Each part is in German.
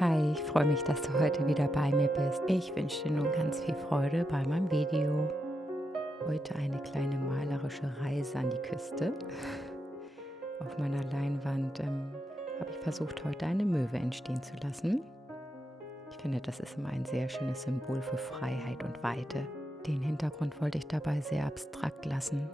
Hi, ich freue mich, dass du heute wieder bei mir bist. Ich wünsche dir nun ganz viel Freude bei meinem Video. Heute eine kleine malerische Reise an die Küste. Auf meiner Leinwand habe ich versucht, heute eine Möwe entstehen zu lassen. Ich finde, das ist immer ein sehr schönes Symbol für Freiheit und Weite. Den Hintergrund wollte ich dabei sehr abstrakt lassen.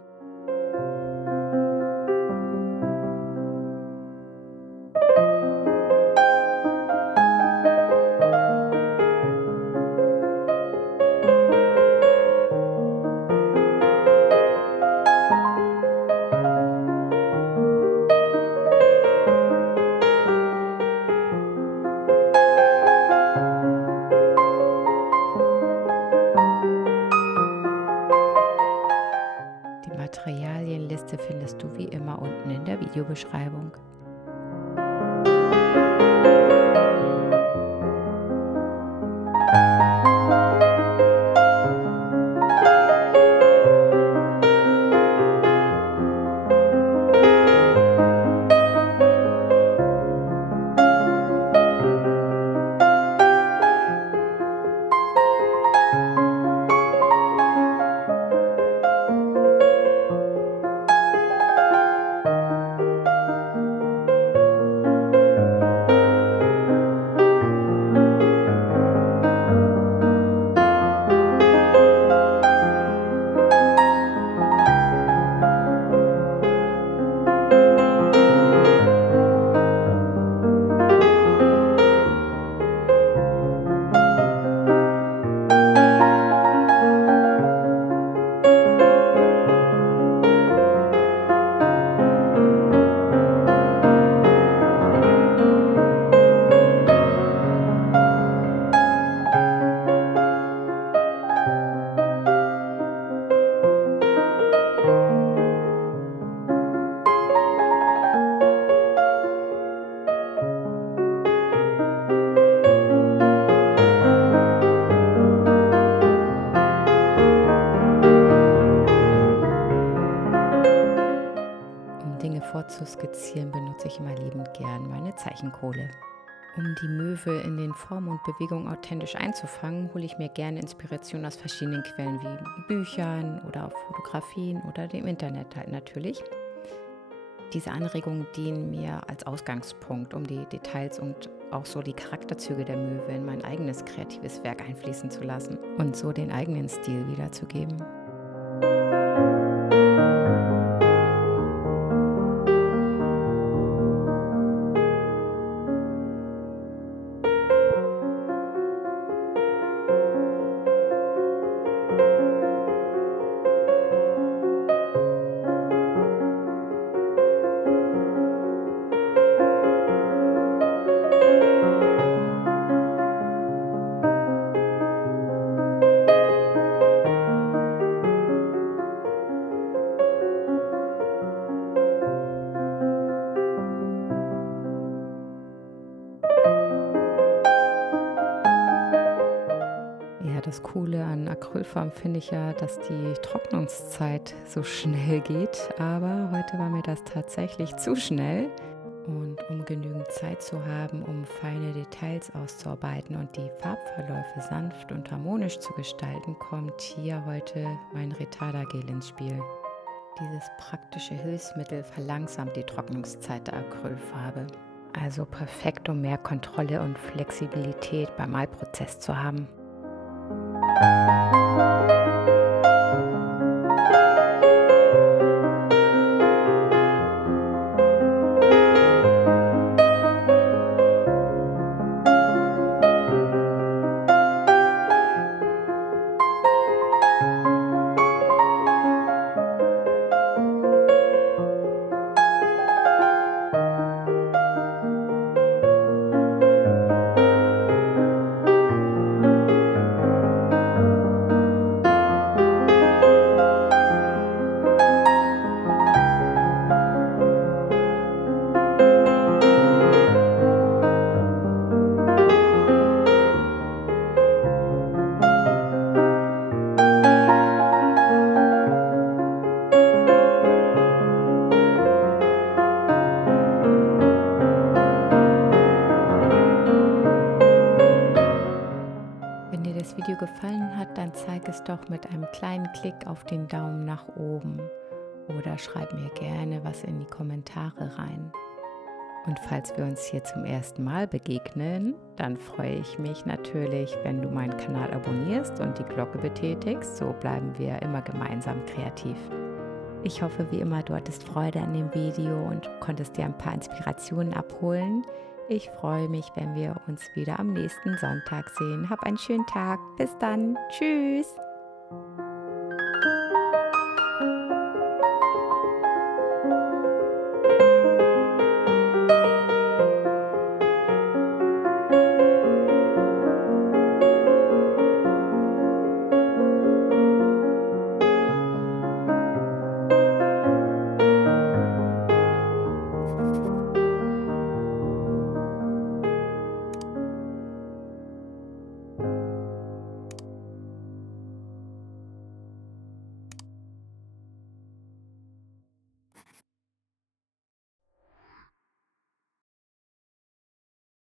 Die Materialienliste findest du wie immer unten in der Videobeschreibung. Um Dinge vorzuskizzieren, benutze ich immer liebend gern meine Zeichenkohle. Um die Möwe in den Formen und Bewegungen authentisch einzufangen, hole ich mir gerne Inspiration aus verschiedenen Quellen wie Büchern oder auch Fotografien oder dem Internet halt natürlich. Diese Anregungen dienen mir als Ausgangspunkt, um die Details und auch so die Charakterzüge der Möwe in mein eigenes kreatives Werk einfließen zu lassen und so den eigenen Stil wiederzugeben. Ja, das Coole an Acrylfarben finde ich ja, dass die Trocknungszeit so schnell geht, aber heute war mir das tatsächlich zu schnell. Und um genügend Zeit zu haben, um feine Details auszuarbeiten und die Farbverläufe sanft und harmonisch zu gestalten, kommt hier heute mein Retarder-Gel ins Spiel. Dieses praktische Hilfsmittel verlangsamt die Trocknungszeit der Acrylfarbe. Also perfekt, um mehr Kontrolle und Flexibilität beim Malprozess zu haben. gefallen hat, dann zeig es doch mit einem kleinen Klick auf den Daumen nach oben oder schreib mir gerne was in die Kommentare rein. Und falls wir uns hier zum ersten Mal begegnen, dann freue ich mich natürlich, wenn du meinen Kanal abonnierst und die Glocke betätigst. So bleiben wir immer gemeinsam kreativ. Ich hoffe wie immer, du hattest Freude an dem Video und konntest dir ein paar Inspirationen abholen. Ich freue mich, wenn wir uns wieder am nächsten Sonntag sehen. Hab einen schönen Tag. Bis dann. Tschüss.